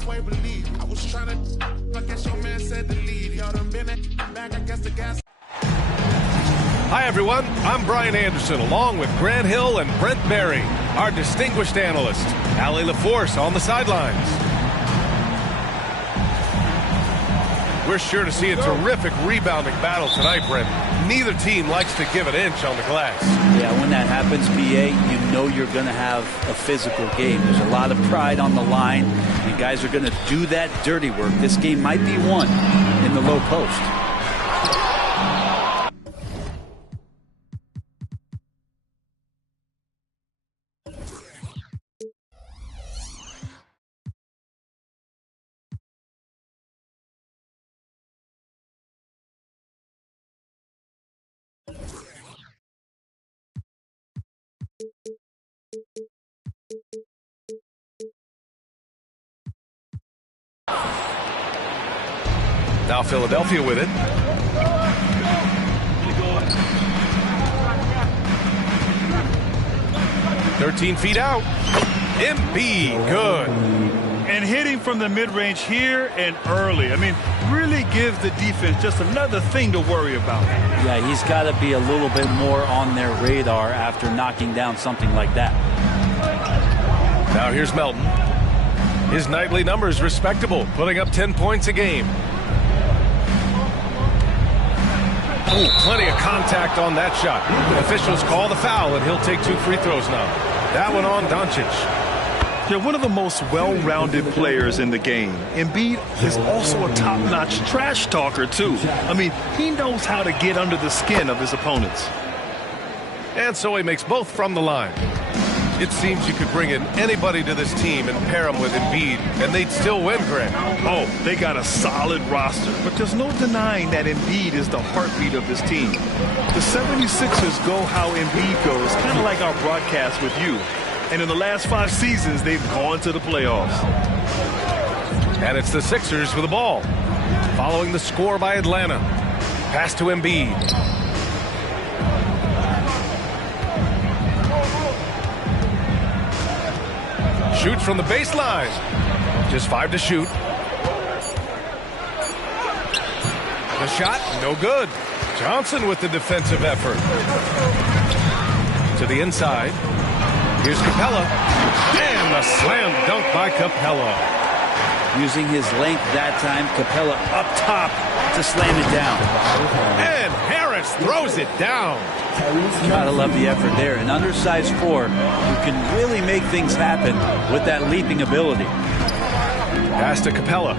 halfway believe. I was trying to, I guess your man said to leave. Y'all done been back, I guess the gas. Hi, everyone. I'm Brian Anderson, along with Grant Hill and Brent Berry, our distinguished analyst. Allie LaForce on the sidelines. We're sure to see a terrific rebounding battle tonight, Brent. Neither team likes to give an inch on the glass. Yeah, when that happens, BA, you know you're going to have a physical game. There's a lot of pride on the line, and guys are going to do that dirty work. This game might be won in the low post. Now Philadelphia with it. "13 feet out. Embiid, good. And hitting from the mid-range here and early. I mean, really gives the defense just another thing to worry about. Yeah, he's got to be a little bit more on their radar after knocking down something like that. Now here's Melton. His nightly number is respectable, putting up 10 points a game. Oh, plenty of contact on that shot. Officials call the foul, and he'll take 2 free throws now. That one on Doncic. They're one of the most well-rounded players in the game. Embiid is also a top-notch trash talker, too. I mean, he knows how to get under the skin of his opponents. And so he makes both from the line. It seems you could bring in anybody to this team and pair them with Embiid, and they'd still win, Grant. Oh, they got a solid roster, but there's no denying that Embiid is the heartbeat of this team. The 76ers go how Embiid goes, kind of like our broadcast with you. And in the last 5 seasons, they've gone to the playoffs. And it's the Sixers with the ball. Following the score by Atlanta. Pass to Embiid. Shoots from the baseline. Just 5 to shoot. The shot, no good. Johnson with the defensive effort. To the inside. Here's Capella. And a slam dunk by Capella. Using his length that time, Capella up top to slam it down. And Harris throws it down. Gotta love the effort there. An undersized 4 who can really make things happen with that leaping ability. Pass to Capella.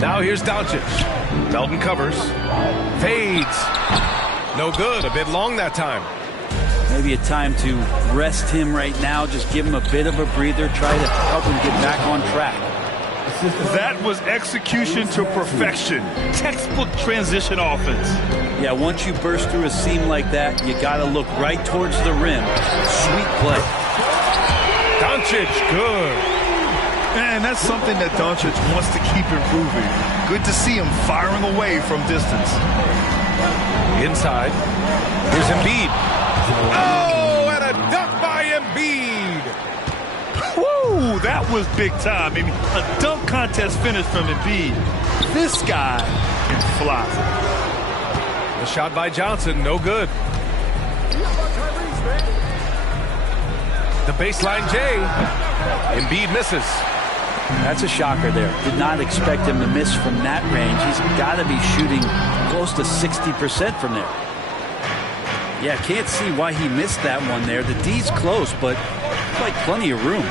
Now here's Doncic. Melton covers. Fades. No good. A bit long that time. Maybe a time to rest him right now. Just give him a bit of a breather. Try to help him get back on track. That was execution to perfection. Textbook transition offense. Yeah, once you burst through a seam like that, you got to look right towards the rim. Sweet play. Doncic, good. And that's something that Doncic wants to keep improving. Good to see him firing away from distance. Inside. Here's Embiid. Oh, and a dunk by Embiid. Woo, that was big time. I mean, a dunk contest finish from Embiid. This guy can fly. The shot by Johnson, no good. The baseline J. Embiid misses. That's a shocker there. Did not expect him to miss from that range. He's got to be shooting close to 60% from there. Yeah, can't see why he missed that one there. The D's close, but like plenty of room.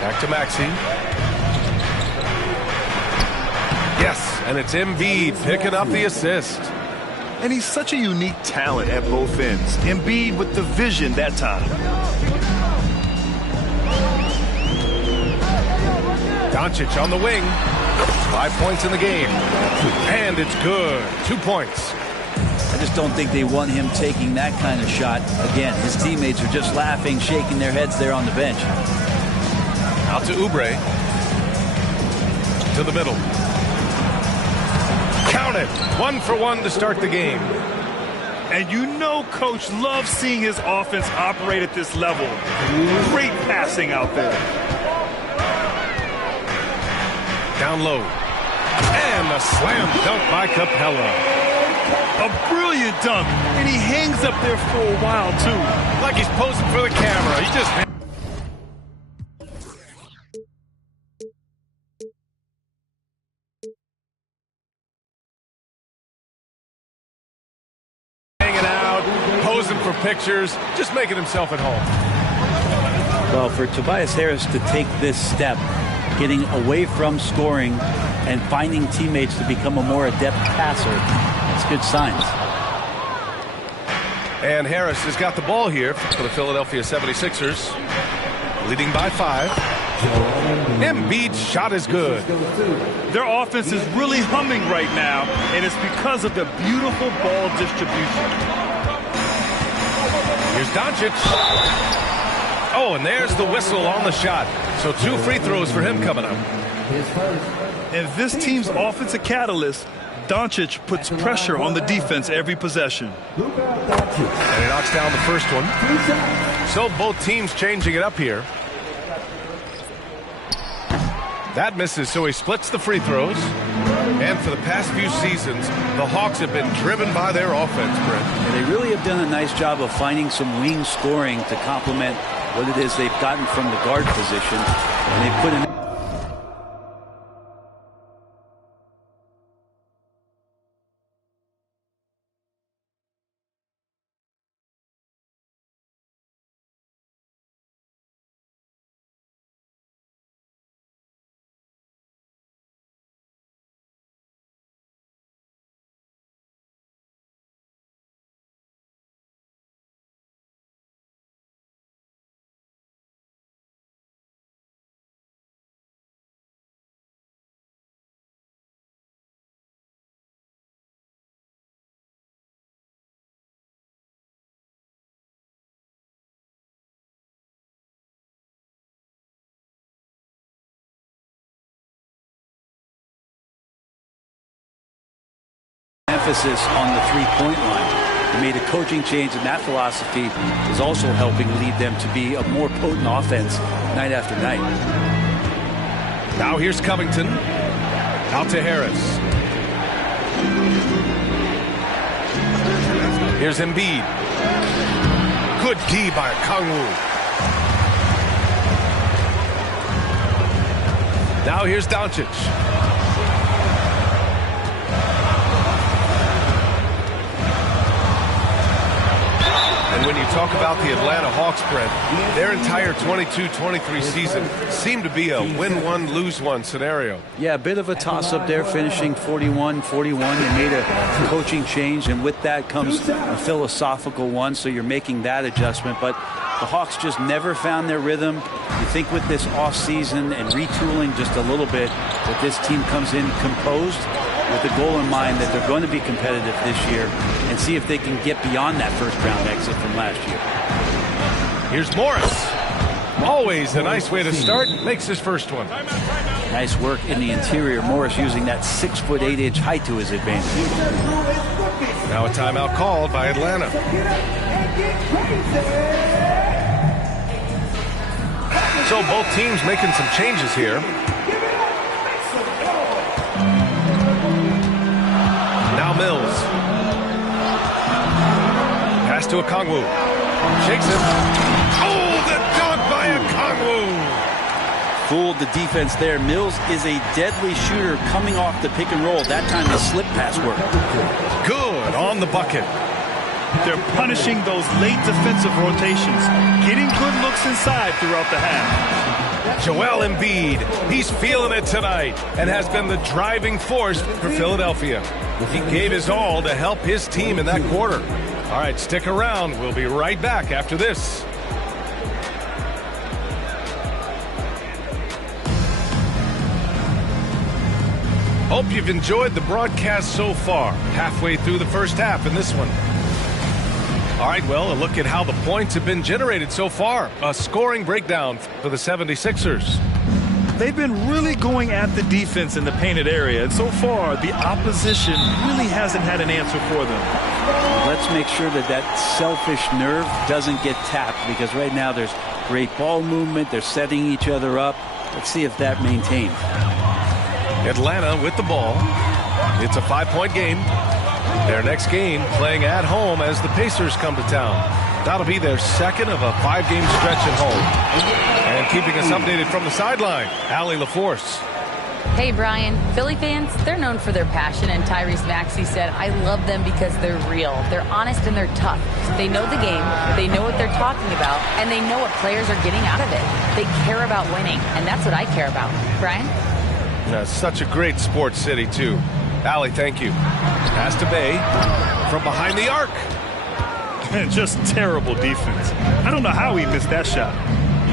Back to Maxey. Yes, and it's Embiid picking up the assist. And he's such a unique talent at both ends. Embiid with the vision that time. Doncic on the wing. 5 points in the game. And it's good. 2 points. I just don't think they want him taking that kind of shot. Again, his teammates are just laughing, shaking their heads there on the bench. Out to Oubre. To the middle. Count it. 1 for 1 to start the game. And you know Coach loves seeing his offense operate at this level. Great passing out there. Down low. And a slam dunk by Capella. A brilliant dunk, and he hangs up there for a while, too. Like he's posing for the camera. He just... hanging out, posing for pictures, just making himself at home. Well, for Tobias Harris to take this step, getting away from scoring and finding teammates to become a more adept passer, that's good signs. And Harris has got the ball here for the Philadelphia 76ers, leading by 5. Embiid's shot is good. Their offense is really humming right now, and it's because of the beautiful ball distribution. Here's Doncic. Oh, and there's the whistle on the shot. So 2 free throws for him coming up. And this team's offensive catalyst, Doncic, puts pressure on the defense every possession. And he knocks down the first one. So both teams changing it up here. That misses, so he splits the free throws. And for the past few seasons, the Hawks have been driven by their offense, Brent. And they really have done a nice job of finding some wing scoring to complement what it is they've gotten from the guard position. And they put in... emphasis on the three-point line. They made a coaching change, and that philosophy is also helping lead them to be a more potent offense night after night. Now here's Covington. Out to Harris. Here's Embiid. Good D by Kangwoo. Now here's Doncic. And when you talk about the Atlanta Hawks, Brent, their entire 22-23 season seemed to be a win-one, lose-one scenario. Yeah, a bit of a toss-up there, finishing 41-41. They made a coaching change, and with that comes a philosophical one, so you're making that adjustment. But the Hawks just never found their rhythm. You think with this offseason and retooling just a little bit, that this team comes in composed, with the goal in mind that they're going to be competitive this year and see if they can get beyond that first-round exit from last year. Here's Morris. Always a nice way to start. Makes his first one. Nice work in the interior. Morris using that 6'8" height to his advantage. Now a timeout called by Atlanta. So both teams making some changes here. Now Mills. Pass to Okongwu. Shakes it. Oh, the dunk by Okongwu. Fooled the defense there. Mills is a deadly shooter coming off the pick and roll. That time his slip pass worked. Good on the bucket. They're punishing those late defensive rotations, getting good looks inside throughout the half. Joel Embiid, he's feeling it tonight and has been the driving force for Philadelphia. He gave his all to help his team in that quarter. All right, stick around. We'll be right back after this. Hope you've enjoyed the broadcast so far. Halfway through the first half in this one. All right, well, a look at how the points have been generated so far. A scoring breakdown for the 76ers. they've been really going at the defense in the painted area. And so far, the opposition really hasn't had an answer for them. Let's make sure that that selfish nerve doesn't get tapped, because right now there's great ball movement. They're setting each other up. Let's see if that maintains. Atlanta with the ball. It's a 5-point game. Their next game playing at home as the Pacers come to town. That'll be their second of a 5-game stretch at home. And keeping us updated from the sideline, Allie LaForce. Hey, Brian. Philly fans, they're known for their passion, and Tyrese Maxey said, I love them because they're real. They're honest and they're tough. They know the game, they know what they're talking about, and they know what players are getting out of it. They care about winning, and that's what I care about. Brian? Such a great sports city, too. Allie, thank you. Pass to Bay from behind the arc. Just terrible defense. I don't know how he missed that shot.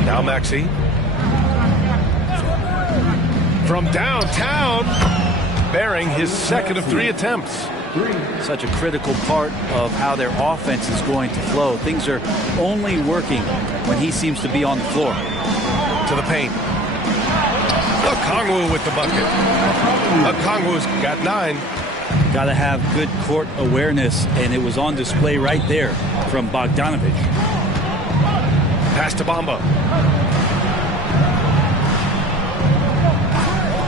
Now Maxey. From downtown, bearing his second of 3 attempts. Such a critical part of how their offense is going to flow. Things are only working when he seems to be on the floor. To the paint. Okongwu with the bucket. Okongwu's got 9. Got to have good court awareness, and it was on display right there from Bogdanovich. Pass to Bamba.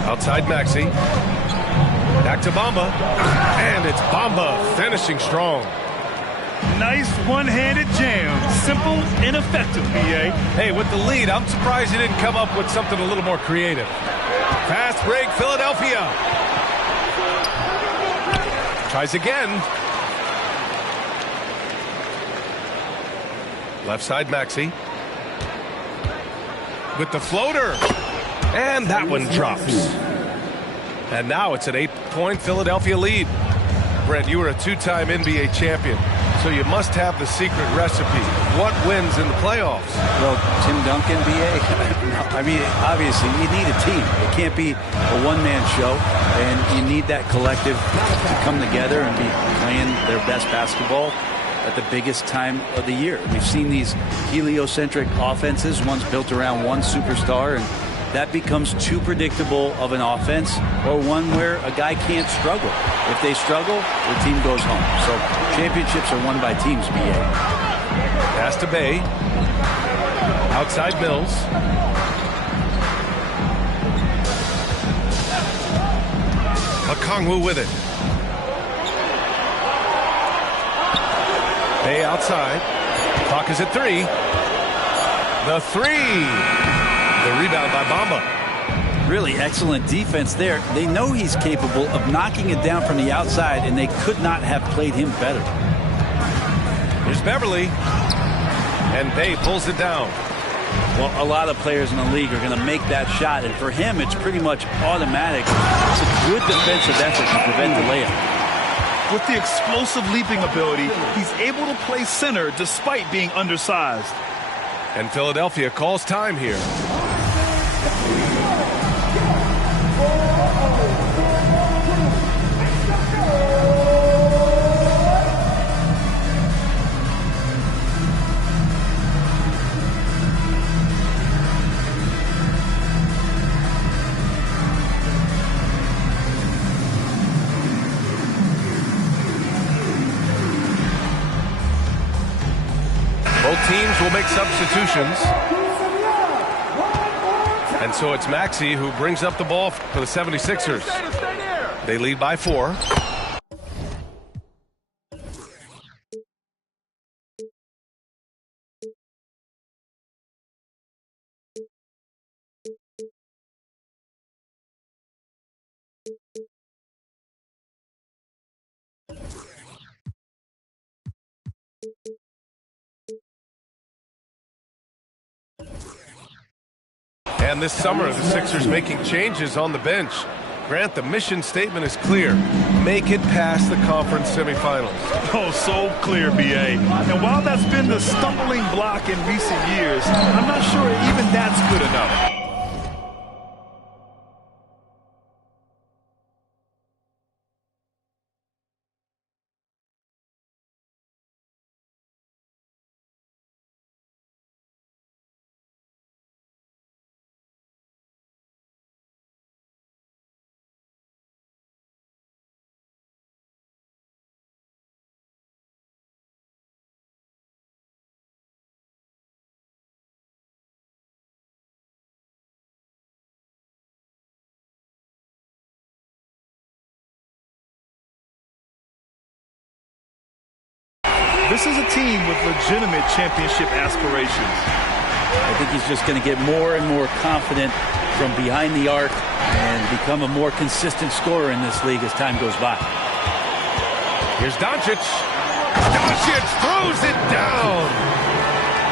Outside Maxey. Back to Bamba. And it's Bamba finishing strong. Nice one-handed jam. Simple and effective, B.A. Hey, with the lead, I'm surprised he didn't come up with something a little more creative. Fast break, Philadelphia. Tries again. Left side, Maxey. With the floater. And that one drops. And now it's an 8-point Philadelphia lead. Brent, you were a 2-time NBA champion, so you must have the secret recipe. What wins in the playoffs? Well, Tim Duncan, B.A. I mean, obviously, you need a team. It can't be a one-man show, and you need that collective to come together and be playing their best basketball at the biggest time of the year. We've seen these heliocentric offenses, ones built around one superstar, and that becomes too predictable of an offense, or one where a guy can't struggle. If they struggle, the team goes home. So championships are won by teams, B.A. Pass to Bay. Outside Mills. Okongwu with it. Bay outside. Clock is at 3. The 3. The rebound by Bamba. Really excellent defense there. They know he's capable of knocking it down from the outside, and they could not have played him better. Here's Beverly. And Bay pulls it down. Well, a lot of players in the league are going to make that shot, and for him, it's pretty much automatic. It's a good defensive effort to prevent the layup. With the explosive leaping ability, he's able to play center despite being undersized. And Philadelphia calls time here. Both teams will make substitutions. And so it's Maxey who brings up the ball for the 76ers. They lead by 4. And this summer, the Sixers making changes on the bench. Grant, the mission statement is clear. Make it past the conference semifinals. Oh, so clear, B.A. And while that's been the stumbling block in recent years, I'm not sure even that's good enough. This is a team with legitimate championship aspirations. I think he's just going to get more and more confident from behind the arc and become a more consistent scorer in this league as time goes by. Here's Doncic. Doncic throws it down.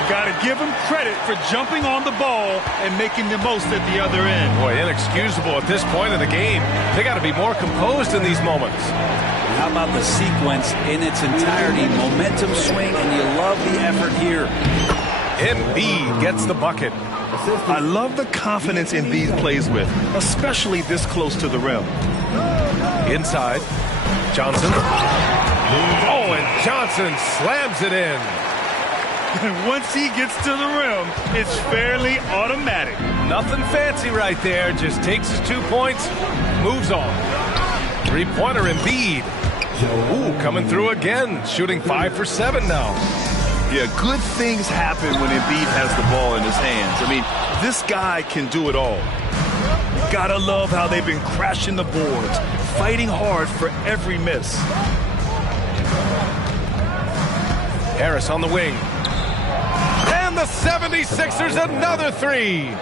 Got to give him credit for jumping on the ball and making the most at the other end. Boy, inexcusable at this point in the game. They got to be more composed in these moments. How about the sequence in its entirety? Momentum swing, and you love the effort here. Embiid gets the bucket. I love the confidence Embiid plays with, especially this close to the rim. Inside, Johnson. Oh, and Johnson slams it in. And once he gets to the rim, it's fairly automatic. Nothing fancy right there. Just takes his 2 points, moves on. Three-pointer Embiid. Ooh, coming through again, shooting 5 for 7 now. Yeah, good things happen when Embiid has the ball in his hands. I mean, this guy can do it all. Gotta love how they've been crashing the boards, fighting hard for every miss. Harris on the wing. And the 76ers another three.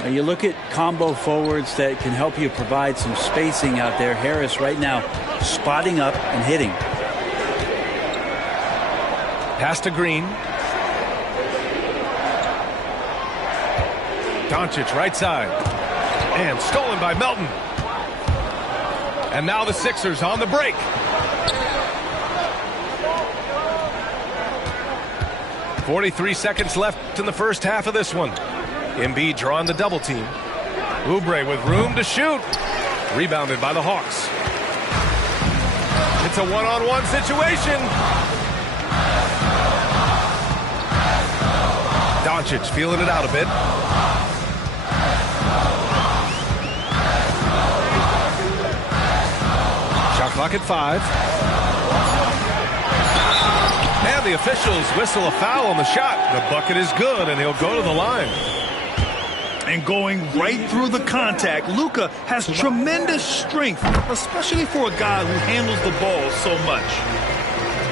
Now you look at combo forwards that can help you provide some spacing out there. Harris right now spotting up and hitting. Pass to Green. Doncic right side. And stolen by Melton. And now the Sixers on the break. .43 seconds left in the first half of this one. Embiid drawing the double team. Oubre with room to shoot. Rebounded by the Hawks. It's a one-on-one situation. Doncic feeling it out a bit. Shot clock at 5. And the officials whistle a foul on the shot. The bucket is good, and he'll go to the line. And going right through the contact, Luka has tremendous strength, especially for a guy who handles the ball so much.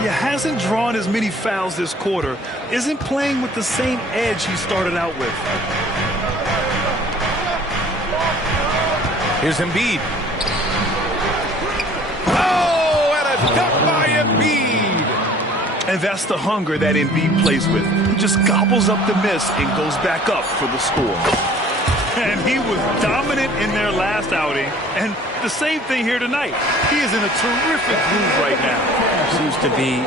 He hasn't drawn as many fouls this quarter, isn't playing with the same edge he started out with. Here's Embiid. Oh, and a dunk by Embiid. And that's the hunger that Embiid plays with. He just gobbles up the miss and goes back up for the score. And he was dominant in their last outing, and the same thing here tonight. He is in a terrific groove right now. Seems to be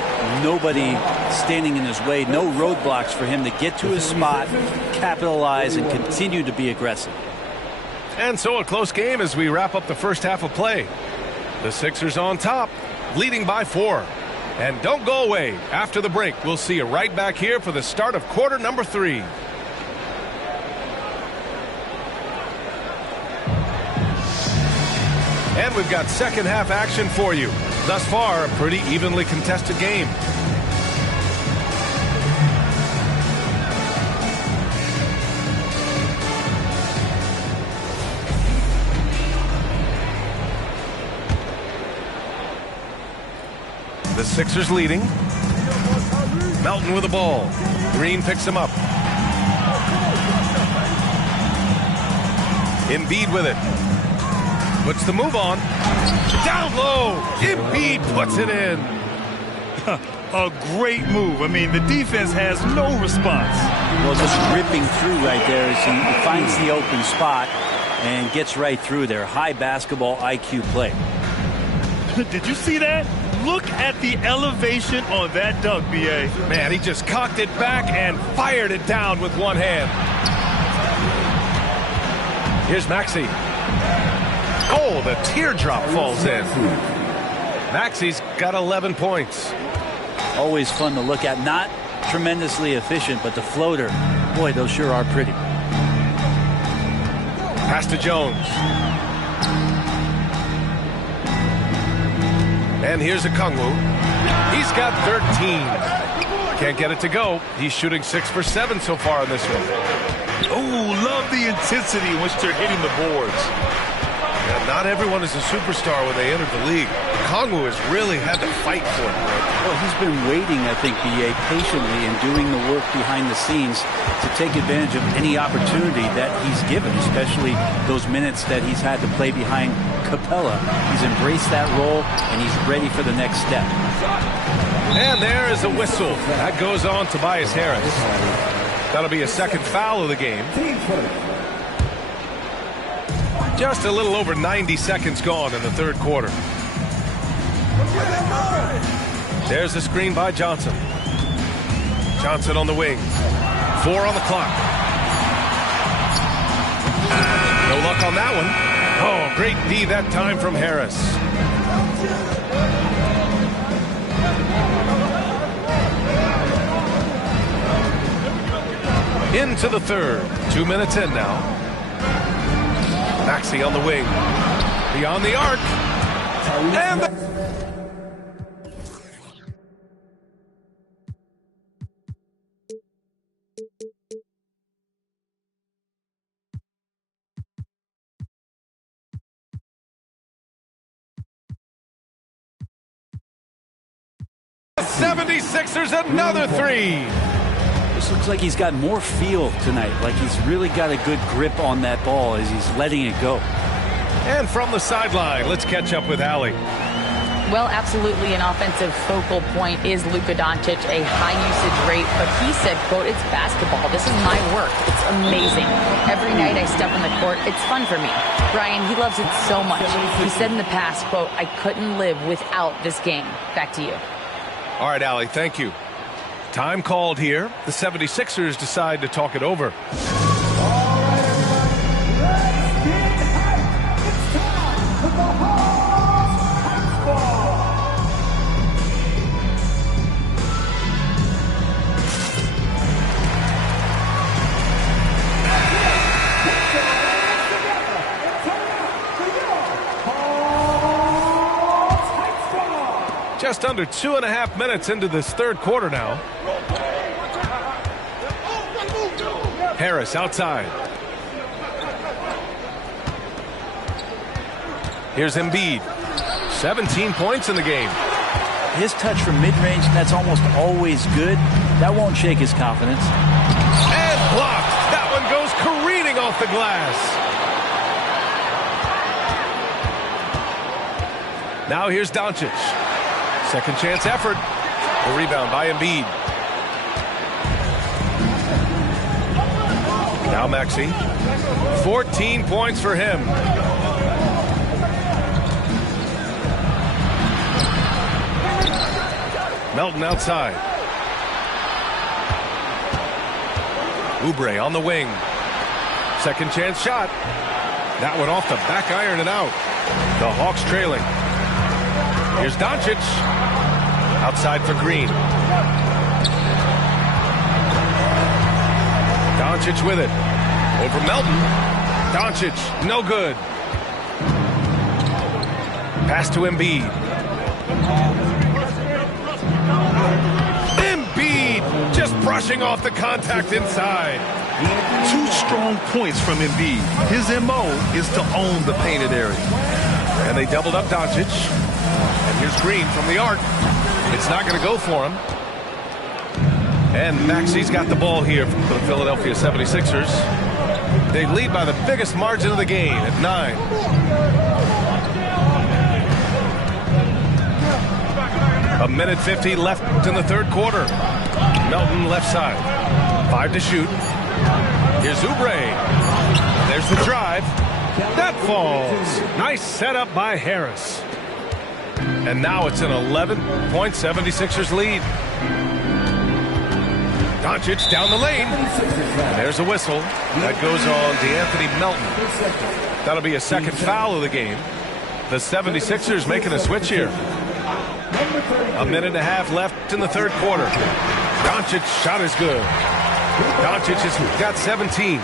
nobody standing in his way, no roadblocks for him to get to his spot, capitalize, and continue to be aggressive. And so a close game as we wrap up the first half of play. The Sixers on top, leading by 4. And don't go away. After the break, we'll see you right back here for the start of quarter number 3. And we've got second half action for you. Thus far, a pretty evenly contested game. The Sixers leading. Melton with the ball. Green picks him up. Embiid with it. Puts the move on. Down low. Embiid puts it in. A great move. I mean, the defense has no response. Well, just ripping through right there as he finds the open spot and gets right through there. High basketball IQ play. Did you see that? Look at the elevation on that dunk, B.A. Man, he just cocked it back and fired it down with one hand. Here's Maxey. Oh, the teardrop falls in. Maxey's got 11 points. Always fun to look at. Not tremendously efficient, but the floater, boy, those sure are pretty. Pass to Jones. And here's Okongwu. He's got 13. Can't get it to go. He's shooting 6 for 7 so far in this one. Oh, love the intensity in which they're hitting the boards. And not everyone is a superstar when they entered the league. Kongwu has really had to fight for it. Well, he's been waiting, I think, BA, patiently and doing the work behind the scenes to take advantage of any opportunity that he's given, especially those minutes that he's had to play behind Capella. He's embraced that role, and he's ready for the next step. And there is a whistle. That goes on Tobias Harris. That'll be a second foul of the game. Just a little over 90 seconds gone in the third quarter. There's the screen by Johnson. Johnson on the wing. 4 on the clock. No luck on that one. Oh, great D that time from Harris. Into the third. 2 minutes in now. Maxey on the wing. Beyond the arc. And the 76ers another three. This looks like he's got more feel tonight, like he's really got a good grip on that ball as he's letting it go. And from the sideline, let's catch up with Allie. Well, absolutely an offensive focal point is Luka Doncic, a high usage rate, but he said, quote, it's basketball. This is my work. It's amazing. Every night I step on the court, it's fun for me. Brian, he loves it so much. He said in the past, quote, I couldn't live without this game. Back to you. All right, Allie, thank you. Time called here. The 76ers decide to talk it over. Just under 2.5 minutes into this third quarter now. Harris outside. Here's Embiid. 17 points in the game. His touch from mid-range, that's almost always good. That won't shake his confidence. And blocked. That one goes careening off the glass. Now here's Doncic. Second chance effort. The rebound by Embiid. Now Maxey. 14 points for him. Melton outside. Oubre on the wing. Second chance shot. That one off the back iron and out. The Hawks trailing. Here's Doncic. Outside for Green. Doncic with it. Over Melton. Doncic, no good. Pass to Embiid. Embiid just brushing off the contact inside. 2 strong points from Embiid. His MO is to own the painted area. And they doubled up Doncic. And here's Green from the arc. It's not going to go for him. And Maxey's got the ball here for the Philadelphia 76ers. They lead by the biggest margin of the game at 9. A minute 50 left in the third quarter. Melton left side. 5 to shoot. Here's Oubre. There's the drive. That falls. Nice setup by Harris. And now it's an 11-point 76ers lead. Doncic down the lane. And there's a whistle. That goes on DeAnthony Melton. That'll be a second foul of the game. The 76ers making a switch here. A minute and a half left in the third quarter. Doncic shot is good. Doncic has got 17.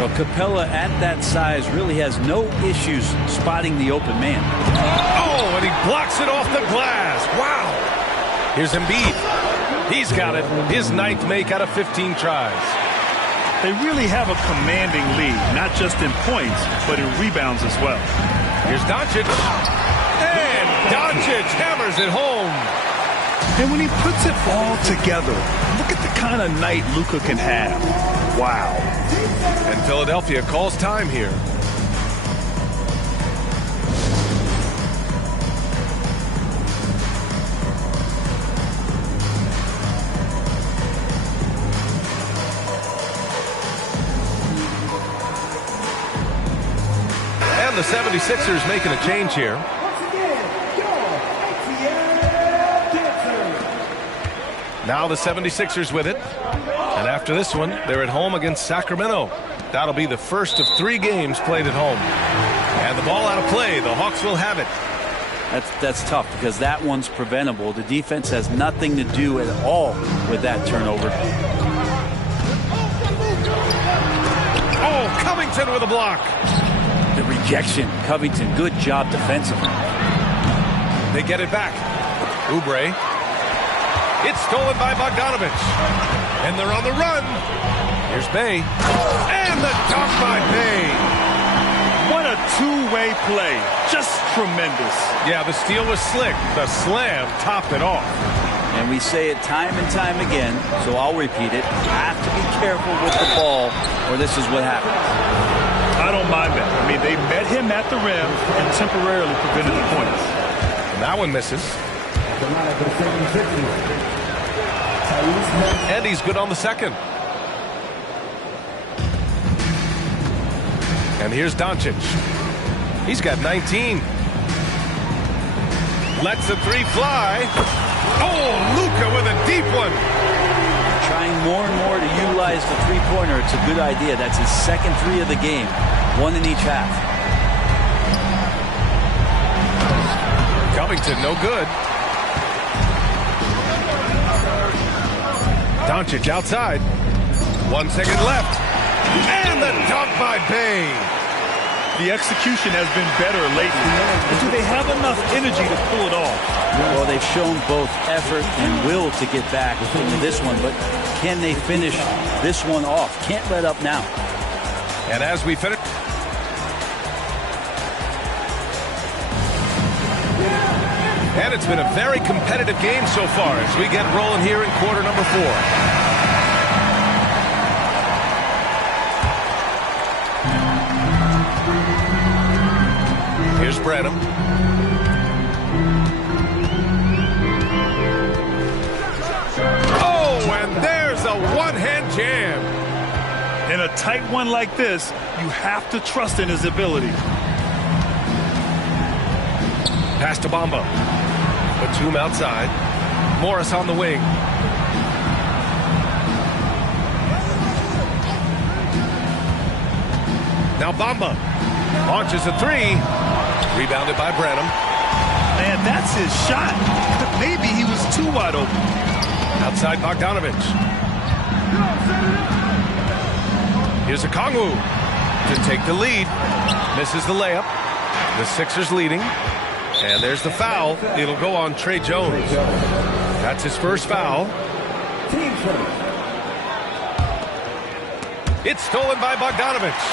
Well, Capella at that size really has no issues spotting the open man. Oh, and he blocks it off the glass. Wow. Here's Embiid. He's got it. His 9th make out of 15 tries. They really have a commanding lead, not just in points, but in rebounds as well. Here's Doncic. And Doncic hammers it home. And when he puts it all together, look at the kind of night Luka can have. Wow. And Philadelphia calls time here. And the 76ers making a change here. Now the 76ers with it. And after this one, they're at home against Sacramento. That'll be the first of 3 games played at home. And the ball out of play. The Hawks will have it. That's tough because that one's preventable. The defense has nothing to do at all with that turnover. Oh, Covington with a block. The rejection. Covington, good job defensively. They get it back. Oubre. It's stolen by Bogdanovich. And they're on the run. Here's Bay. And the dunk by Bay. What a two-way play. Just tremendous. Yeah, the steal was slick. The slam topped it off. And we say it time and time again, so I'll repeat it. You have to be careful with the ball, or this is what happens. I don't mind that. I mean, they met him at the rim and temporarily prevented the points. And that one misses. And he's good on the second. And here's Doncic. He's got 19. Lets the 3 fly. Oh, Luka with a deep one. Trying more and more to utilize the three-pointer. It's a good idea. That's his second 3 of the game. 1 in each half. Covington, no good. Doncic outside. 1 second left. And the dunk by Bay. The execution has been better lately. But do they have enough energy to pull it off? Well, they've shown both effort and will to get back into this one, but can they finish this one off? Can't let up now. And as we finish, and it's been a very competitive game so far as we get rolling here in quarter number 4. Here's Branham. Oh, and there's a one-hand jam. In a tight one like this, you have to trust in his ability. Pass to Bamba. Batum outside. Morris on the wing. Now Bamba launches a 3. Rebounded by Branham. Man, that's his shot. Maybe he was too wide open. Outside Bogdanovich. Here's Okongwu to take the lead. Misses the layup. The Sixers leading. And there's the foul. It'll go on Trey Jones. That's his first foul. It's stolen by Bogdanovich.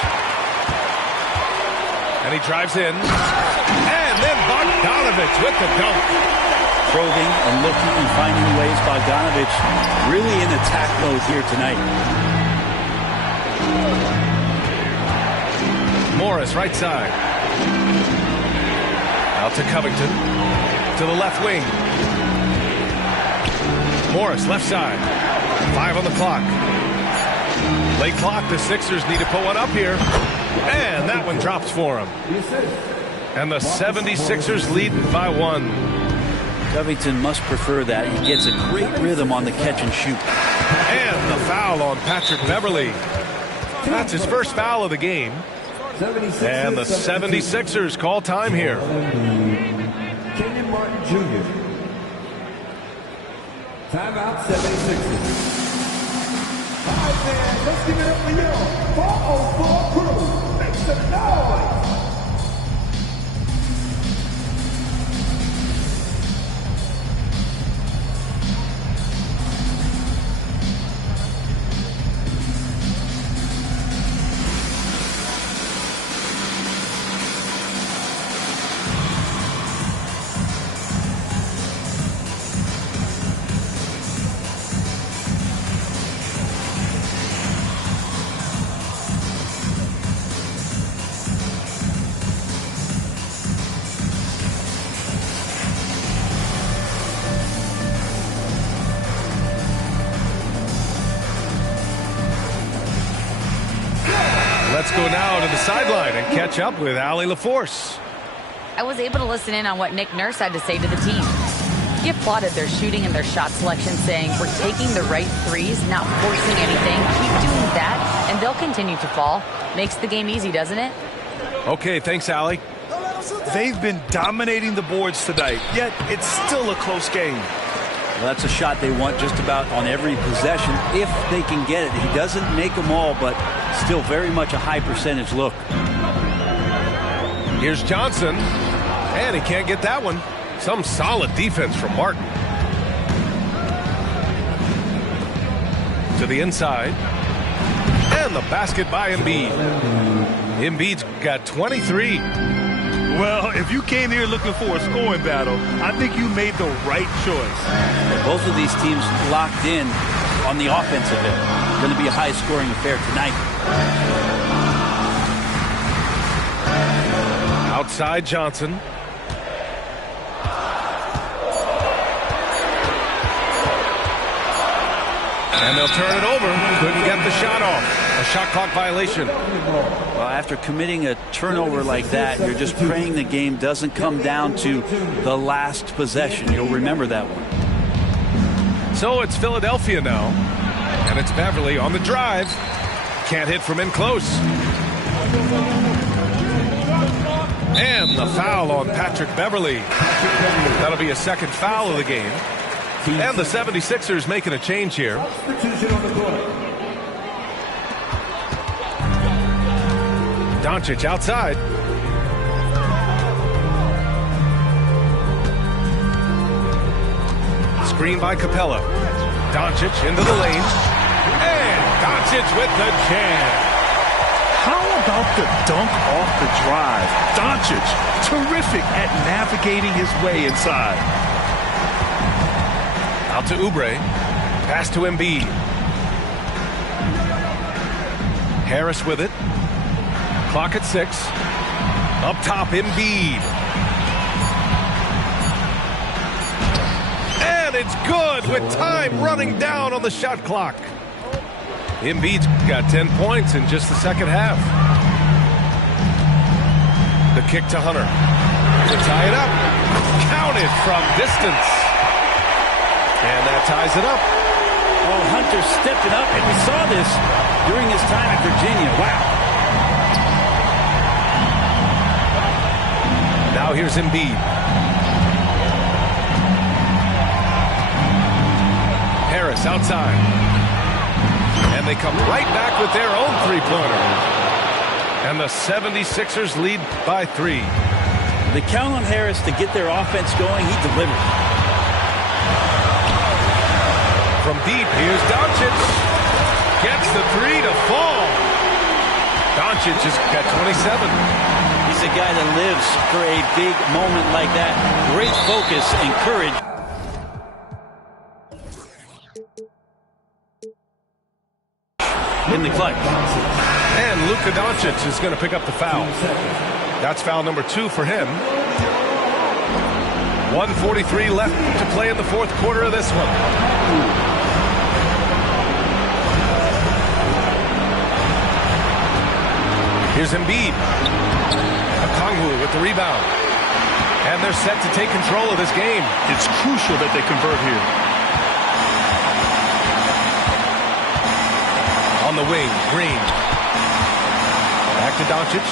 And he drives in. And then Bogdanovich with the dunk. Probing and looking and finding ways. Bogdanovich really in attack mode here tonight. Morris right side. Out to Covington. To the left wing. Morris left side. 5 on the clock. Late clock. The Sixers need to put one up here. And that one drops for him. And the 76ers lead by 1. Covington must prefer that. He gets a great rhythm on the catch and shoot. And the foul on Patrick Beverley. That's his first foul of the game. And the 76ers call time here. Kenyon Martin Jr. Timeout 76ers. All right, man, let's give it up for you. 404 crew. Make some noise. Let's go now to the sideline and catch up with Allie LaForce. I was able to listen in on what Nick Nurse had to say to the team. He applauded their shooting and their shot selection, saying, "We're taking the right threes, not forcing anything. Keep doing that, and they'll continue to fall." Makes the game easy, doesn't it? Okay, thanks, Allie. They've been dominating the boards tonight, yet it's still a close game. Well, that's a shot they want just about on every possession if they can get it. He doesn't make them all, but still very much a high percentage look. Here's Johnson, and he can't get that one. Some solid defense from Martin. To the inside. And the basket by Embiid. Embiid's got 23. Well, if you came here looking for a scoring battle, I think you made the right choice. Both of these teams locked in on the offensive end. Going to be a high-scoring affair tonight. Outside Johnson. And they'll turn it over. Couldn't get the shot off. A shot clock violation. Well, after committing a turnover like that, you're just praying the game doesn't come down to the last possession. You'll remember that one. So it's Philadelphia now. And it's Beverly on the drive. Can't hit from in close. And the foul on Patrick Beverly. That'll be a second foul of the game. And the 76ers making a change here. Doncic outside. Screen by Capella. Doncic into the lane. And Doncic with the jam. How about the dunk off the drive? Doncic, terrific at navigating his way inside. Out to Oubre. Pass to Embiid. Harris with it. Clock at 6. Up top, Embiid. And it's good with time running down on the shot clock. Embiid's got 10 points in just the second half. The kick to Hunter. To tie it up. Counted from distance. And that ties it up. Oh, Hunter stepping up, and we saw this during his time at Virginia. Wow. Now here's Embiid. Harris outside. And they come right back with their own three-pointer. And the 76ers lead by 3. They count on Harris to get their offense going. He delivered. From deep, here's Doncic. Gets the 3 to fall. Doncic has got 27. He's a guy that lives for a big moment like that. Great focus and courage. In the clutch. And Luka Doncic is going to pick up the foul. That's foul number 2 for him. 1:43 left to play in the fourth quarter of this one. Here's Embiid. Okongwu with the rebound. And they're set to take control of this game. It's crucial that they convert here. On the wing, Green. Back to Doncic.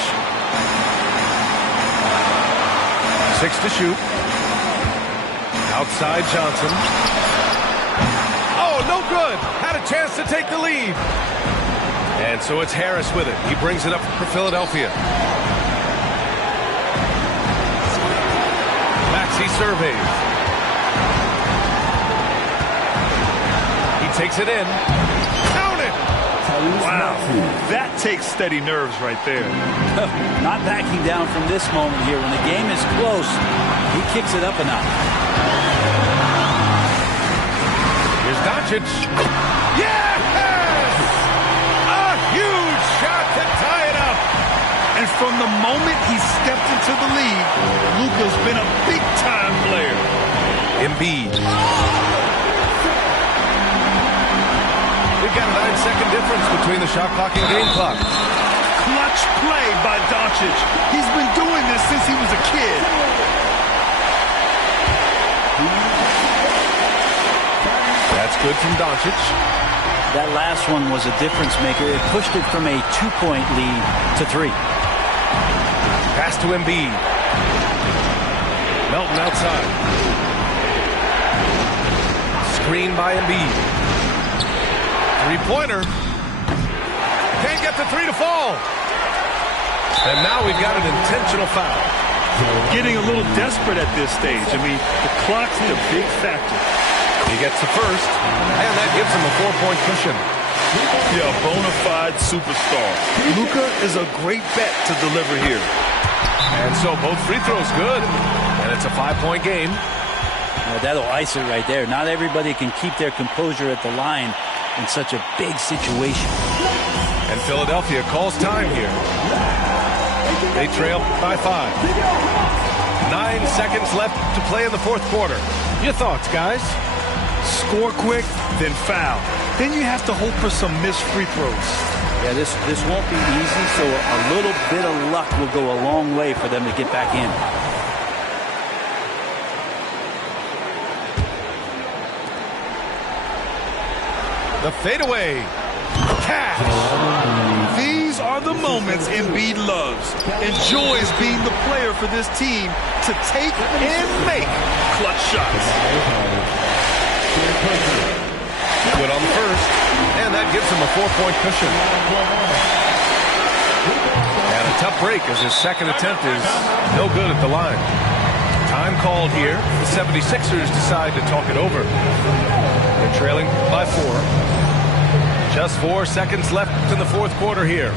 6 to shoot. Outside Johnson. Oh, no good. Had a chance to take the lead. And so it's Harris with it. He brings it up for Philadelphia. Maxey surveys. He takes it in. Count it! Wow, that takes steady nerves right there. Not backing down from this moment here. When the game is close, he kicks it up a notch. Here's Doncic. Yes! A huge shot to tie it up. And from the moment he stepped into the league, Luka's been a big-time player. Embiid. We've got a 9-second difference between the shot clock and game clock. Clutch play by Doncic. He's been doing this since he was a kid. That's good from Doncic. That last one was a difference maker. It pushed it from a 2-point lead to 3. Pass to Embiid. Melton outside. Screen by Embiid. Three-pointer. Can't get the three to fall. And now we've got an intentional foul. Getting a little desperate at this stage. I mean, the clock's a big factor. He gets the first, and that gives him a 4-point cushion. Yeah, a bona fide superstar. Luka is a great bet to deliver here. And so both free throws good, and it's a 5-point game. That'll ice it right there. Not everybody can keep their composure at the line in such a big situation. And Philadelphia calls time here. They trail by 5. 9 seconds left to play in the fourth quarter. Your thoughts, guys? Score quick, then foul. Then you have to hope for some missed free throws. Yeah, this won't be easy, so a little bit of luck will go a long way for them to get back in. The fadeaway. Cash. These are the moments Embiid loves. Enjoys being the player for this team to take and make clutch shots. Good on the first, and that gives him a 4-point cushion. And a tough break as his second attempt is no good at the line. Time called here. The 76ers decide to talk it over. They're trailing by 4. Just 4 seconds left in the fourth quarter here.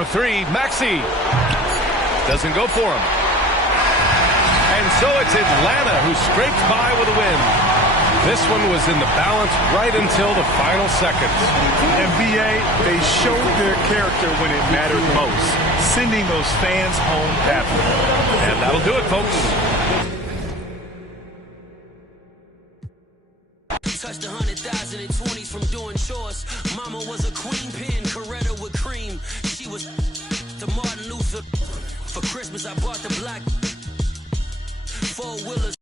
For 3, Maxey. Doesn't go for him. And so it's Atlanta who scrapes by with a win. This one was in the balance right until the final seconds. NBA, they showed their character when it mattered most, sending those fans home happy. And that'll do it, folks. Touched 100,000 in 20s from doing chores. Mama was a queen pin, Coretta with cream. She was to Martin Luther. For Christmas, I bought the black 4-wheelers.